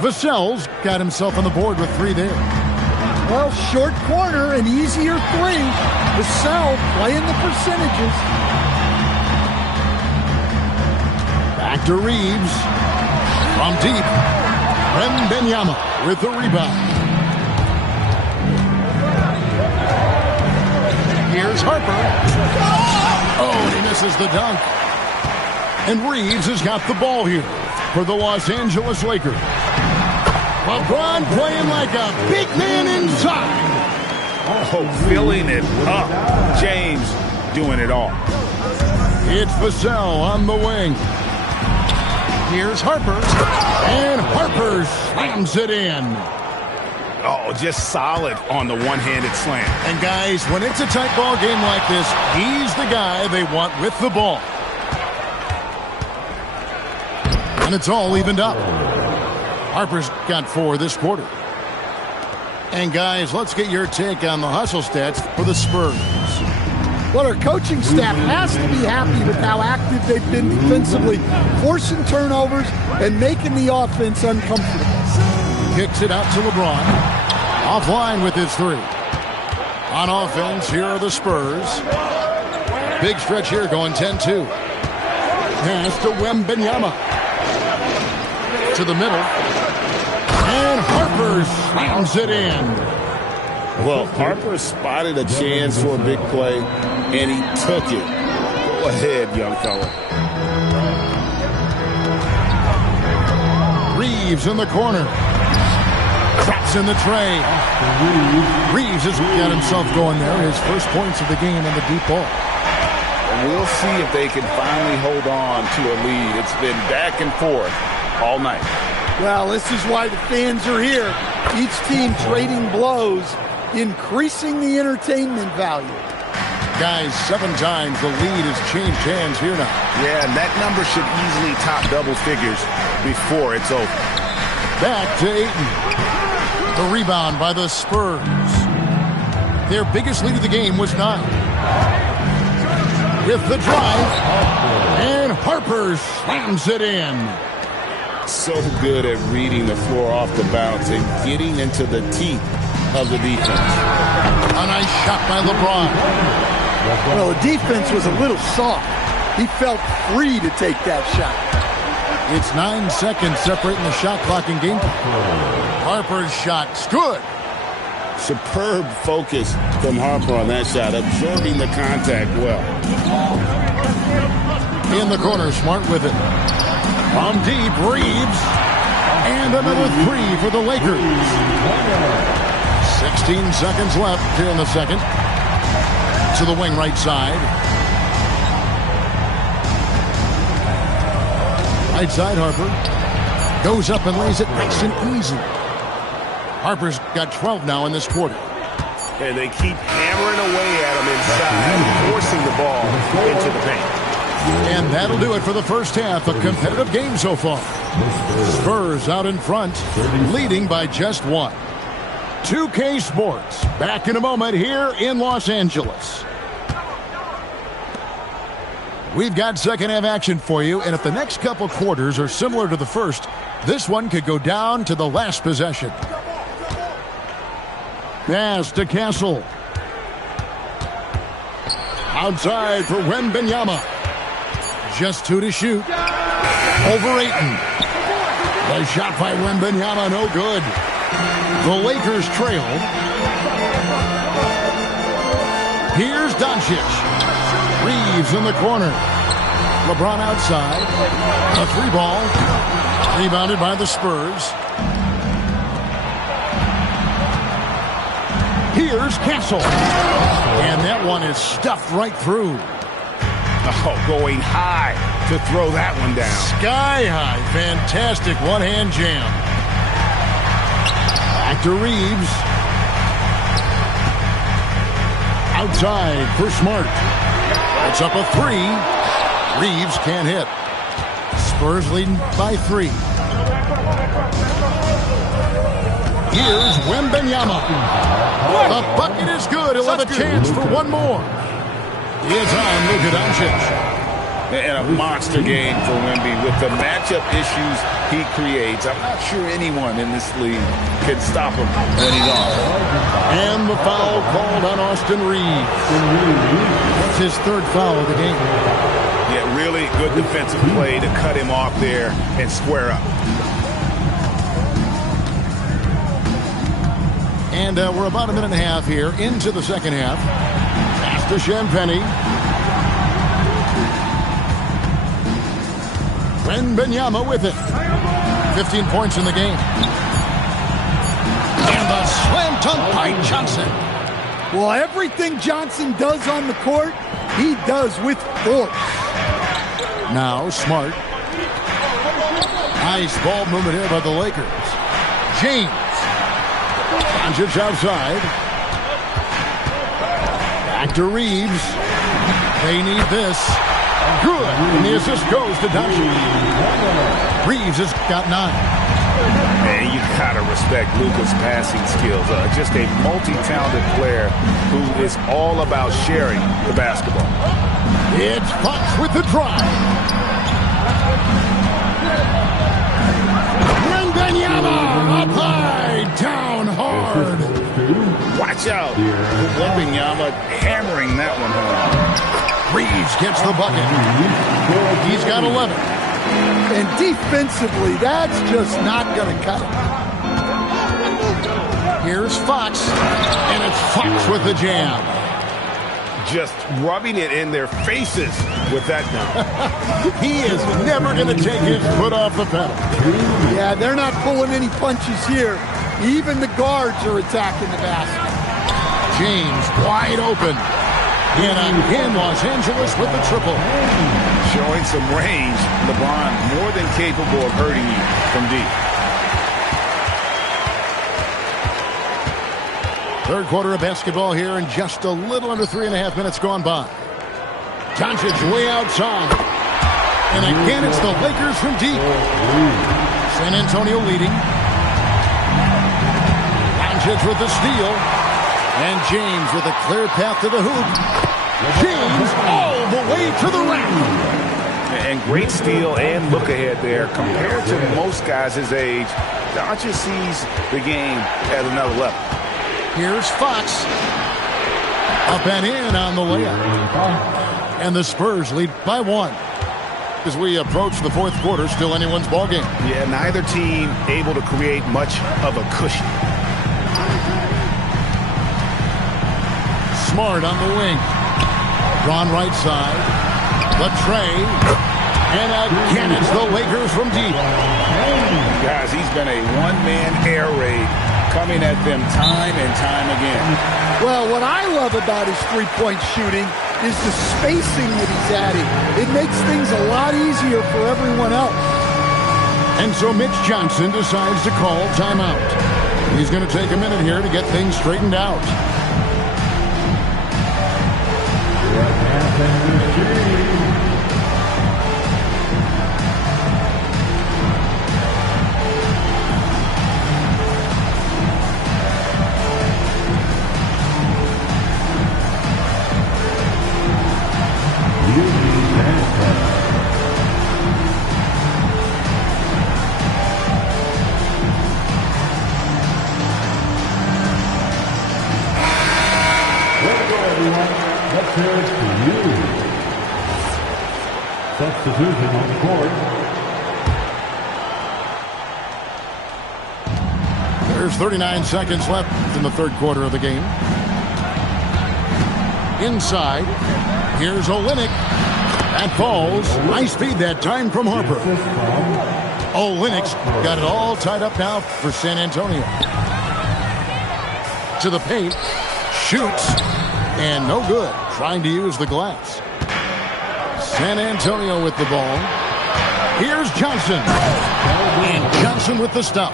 Vassell's got himself on the board with 3 there. Well, short corner, an easier 3. Vassell playing the percentages. Back to Reeves. From deep. Wembanyama with the rebound. Here's Harper. Oh, and he misses the dunk. And Reeves has got the ball here for the Los Angeles Lakers. LeBron playing like a big man inside. Oh, filling it up. James doing it all. It's Vassell on the wing. Here's Harper. And Harper slams it in. Oh, just solid on the one-handed slam. And guys, when it's a tight ball game like this, he's the guy they want with the ball. And it's all evened up. Harper's got 4 this quarter. And guys, let's get your take on the hustle stats for the Spurs. Well, our coaching staff has to be happy with how active they've been defensively, forcing turnovers and making the offense uncomfortable. Kicks it out to LeBron. Offline with his 3. On offense, here are the Spurs. Big stretch here going 10-2. Pass to Wembanyama. To the middle. And Harper slams it in. Well, Harper spotted a chance for a big play, and he took it. Go ahead, young fella. Reeves in the corner. Drops in the tray. Reeves has got himself going there. His first points of the game on the deep ball. And we'll see if they can finally hold on to a lead. It's been back and forth all night. Well, this is why the fans are here. Each team trading blows, increasing the entertainment value. Guys, 7 times the lead has changed hands here now. Yeah, and that number should easily top double figures before it's over. Back to Ayton. The rebound by the Spurs. Their biggest lead of the game was 9. With the drive. And Harper slams it in. So good at reading the floor off the bounce and getting into the teeth of the defense. A nice shot by LeBron. Well, the defense was a little soft. He felt free to take that shot. It's 9 seconds separating the shot clock and game. Harper's shot's good. Superb focus from Harper on that shot, absorbing the contact well. In the corner, Smart with it. From deep, Reeves. And another 3 for the Lakers. 16 seconds left here in the second. To the wing right side. Right side, Harper. Goes up and lays it nice and easy. Harper's got 12 now in this quarter. And they keep hammering away at him inside, forcing the ball into the paint. And that'll do it for the first half. A competitive game so far. Spurs out in front, leading by just 1. 2K Sports, back in a moment here in Los Angeles. We've got second half action for you, and if the next couple quarters are similar to the first, this one could go down to the last possession. Pass to Castle. Outside for Wembanyama. Just 2 to shoot. Over Ayton. The shot by Wembanyama, no good. The Lakers trail. Here's Doncic. Reeves in the corner. LeBron outside. A 3-ball. Rebounded by the Spurs. Here's Castle. And that one is stuffed right through. Oh, going high to throw that one down. Sky high. Fantastic one-hand jam. Back to Reeves. Outside for Smart. It's up a 3. Reeves can't hit. Spurs leading by 3. Here's Wembanyama. The bucket is good. He'll have a chance for one more. It's on Luka Doncic. And a monster game for Wemby with the matchup issues he creates. I'm not sure anyone in this league can stop him when he's on. And the foul called on Austin Reeves. That's his 3rd foul of the game. Yeah, really good defensive play to cut him off there and square up. And we're about a minute and a half here into the second half. Pass to Champagny. Wembanyama with it. 15 points in the game. And the slam dunk by Johnson. Well, everything Johnson does on the court, he does with force. Now Smart. Nice ball movement here by the Lakers. James. Doncic outside. Back to Reeves. They need this. Good. And the assist goes to Doncic. Reeves has got 9. And you gotta respect Luka's passing skills. Just a multi-talented player who is all about sharing the basketball. It's Fox with the drive. Wembanyama up high, down hard. Watch out. Wembanyama hammering that one home. Reeves gets the bucket. He's got 11. And defensively, that's just not going to cut it. Here's Fox, and it's Fox with the jam. Just rubbing it in their faces with that dunk. He is never going to take his foot off the pedal. Yeah, they're not pulling any punches here. Even the guards are attacking the basket. James wide open. And again, Los Angeles with the triple. Showing some range. LeBron more than capable of hurting you from deep. Third quarter of basketball here, and just a little under 3.5 minutes gone by. Doncic way outside. And again, it's the Lakers from deep. San Antonio leading. Doncic with the steal. And James with a clear path to the hoop. James all the way to the rack. And great steal and look ahead there. Compared to most guys his age, Doncic sees the game at another level. Here's Fox. Up and in on the layup. And the Spurs lead by 1. As we approach the fourth quarter, still anyone's ballgame. Yeah, neither team able to create much of a cushion. Smart on the wing. Drawn right side. Latrey. And again, it's the Lakers from deep. Guys, he's been a one-man air raid coming at them time and time again. Well, what I love about his three-point shooting is the spacing that he's adding. It makes things a lot easier for everyone else. And so Mitch Johnson decides to call timeout. He's going to take a minute here to get things straightened out. Substitution on the court. There's 39 seconds left in the third quarter of the game. Inside, here's Olynyk. That falls. Nice feed that time from Harper. Olynyk's got it all tied up now for San Antonio. To the paint. Shoots. And no good. Trying to use the glass. San Antonio with the ball. Here's Johnson. And Johnson with the stuff.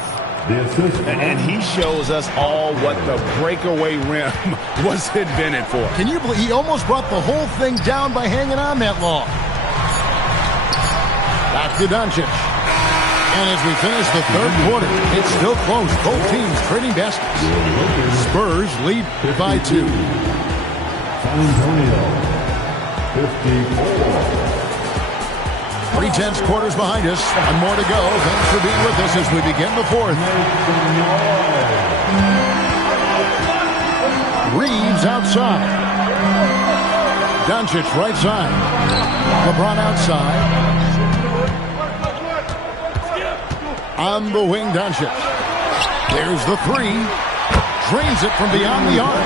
And he shows us all what the breakaway rim was invented for. Can you believe he almost brought the whole thing down by hanging on that long? Back to Doncic. And as we finish the third quarter, it's still close. Both teams trading baskets. Spurs lead by 2. San Antonio, 54. 3/10 quarters behind us. One more to go. Thanks for being with us as we begin the fourth. Reeves outside. Doncic right side. LeBron outside. On the wing, Doncic. There's the 3. Drains it from beyond the arc.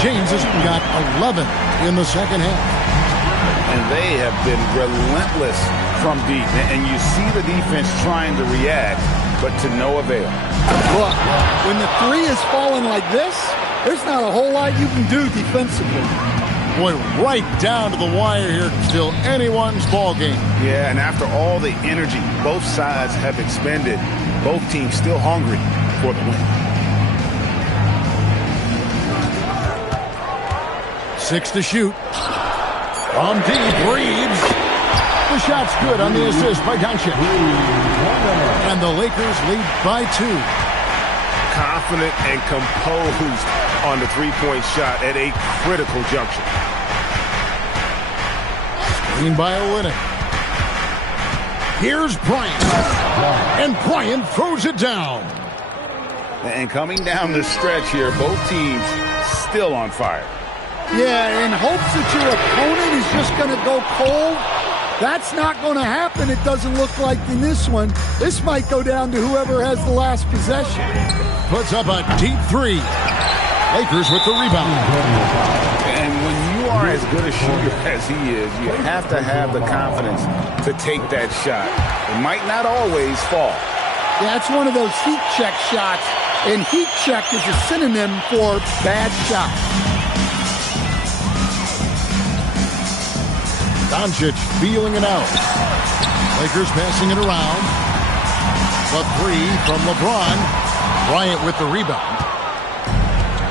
James has got 11 in the second half. And they have been relentless from deep. And you see the defense trying to react, but to no avail. Look, when the 3 is falling like this, there's not a whole lot you can do defensively. Boy, right down to the wire here. Still anyone's ball game. Yeah, and after all the energy both sides have expended, both teams still hungry for the win. 6 to shoot. From deep, Reeves. The shot's good on the assist by Doncic. And the Lakers lead by 2. Confident and composed on the three-point shot at a critical juncture. Screen by Olynyk. Here's Bryant. And Bryant throws it down. And coming down the stretch here, both teams still on fire. Yeah, in hopes that your opponent is just going to go cold. That's not going to happen, it doesn't look like in this one. This might go down to whoever has the last possession. Puts up a deep 3. Lakers with the rebound. And when you are as good a shooter as he is, you have to have the confidence to take that shot. It might not always fall. Yeah, it's one of those heat check shots, and heat check is a synonym for bad shot. Doncic feeling it out. Lakers passing it around. The 3 from LeBron. Bryant with the rebound.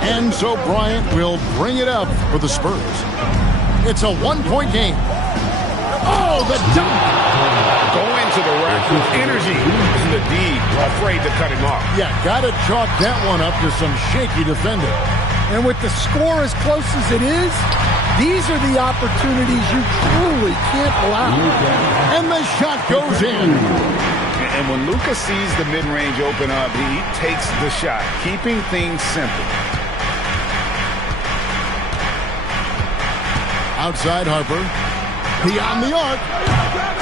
And so Bryant will bring it up for the Spurs. It's a 1-point game. Oh, the dunk! Go into the rack with energy. And the D afraid to cut him off. Yeah, gotta chalk that one up to some shaky defending. And with the score as close as it is, these are the opportunities you truly can't allow. And the shot goes in. And when Luka sees the mid-range open up, he takes the shot, keeping things simple. Outside Harper. Beyond the arc.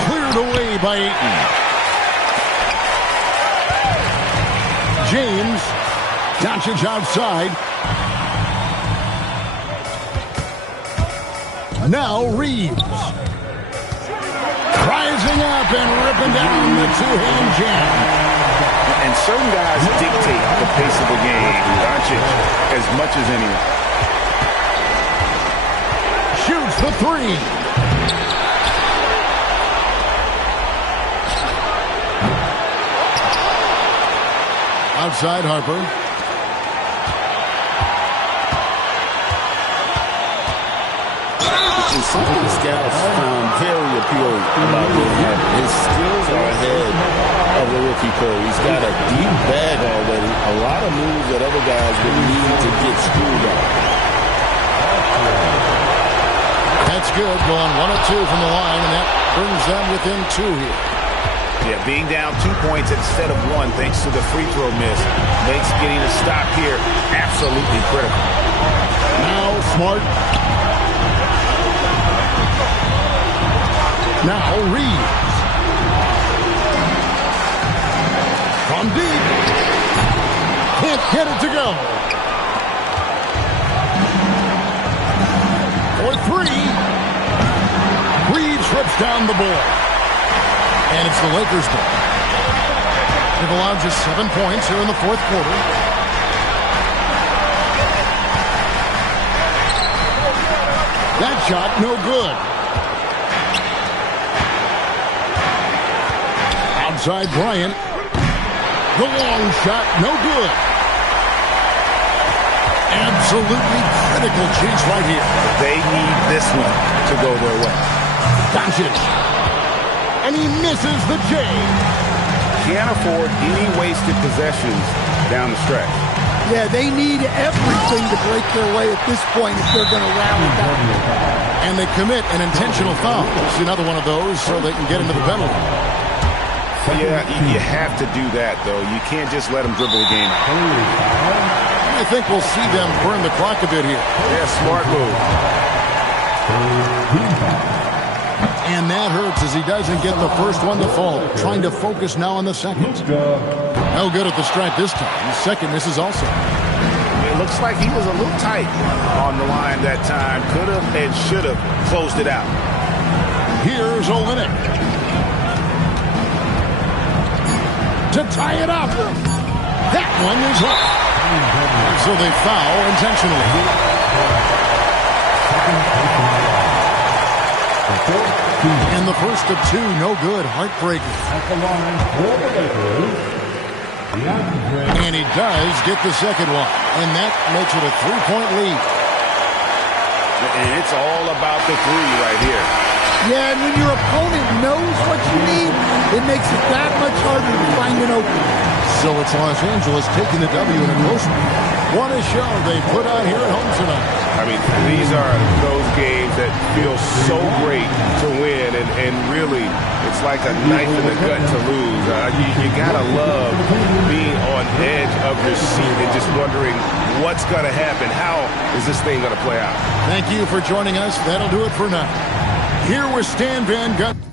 Cleared away by Ayton. James. Doncic outside. Now Reeves. Rising up and ripping down the two-hand jam. And certain guys dictate the pace of the game. Doncic as much as anyone. Shoots the 3. Outside Harper. And something scouts found very appealing about Will Harper. His skills are ahead of the rookie pro. He's got a deep bag already. A lot of moves that other guys would need to get screwed up. That's good. Going 1 of 2 from the line, and that brings them within 2 here. Yeah, being down 2 points instead of 1 thanks to the free throw miss makes getting a stop here absolutely critical. Now Smart. Now Reeves. From deep. Can't get it to go. For 3. Reeves rips down the ball. And it's the Lakers' ball. They've allowed just 7 points here in the fourth quarter. That shot, no good. Outside Bryant. The long shot, no good. Absolutely critical chance right here. They need this one to go their way. Doncic. And he misses the J. Can't afford any wasted possessions down the stretch. Yeah, they need everything to break their way at this point if they're going to rally down. And they commit an intentional foul. It's another one of those so they can get into the penalty. Yeah, you have to do that, though. You can't just let them dribble the game out. I think we'll see them burn the clock a bit here. Yeah, smart move. And that hurts as he doesn't get the first one to fall. Trying to focus now on the second. No good at the stripe this time. The second misses also. It looks like he was a little tight on the line that time. Could have and should have closed it out. Here's Olynyk. To tie it up. That one is up. So they foul intentionally. And the first of 2, no good. Heartbreaking. And he does get the second one. And that makes it a 3-point lead. And it's all about the three right here. Yeah, and when your opponent knows what you need, it makes it that much harder to find an opening. So it's Los Angeles taking the W in a close one. What a show they put on here at home tonight. I mean, these are those games that feel so great to win, and really, it's like a knife in the gut to lose. You gotta love being on edge of your seat and just wondering what's gonna happen. How is this thing gonna play out? Thank you for joining us. That'll do it for now. Here with Stan Van Gundy.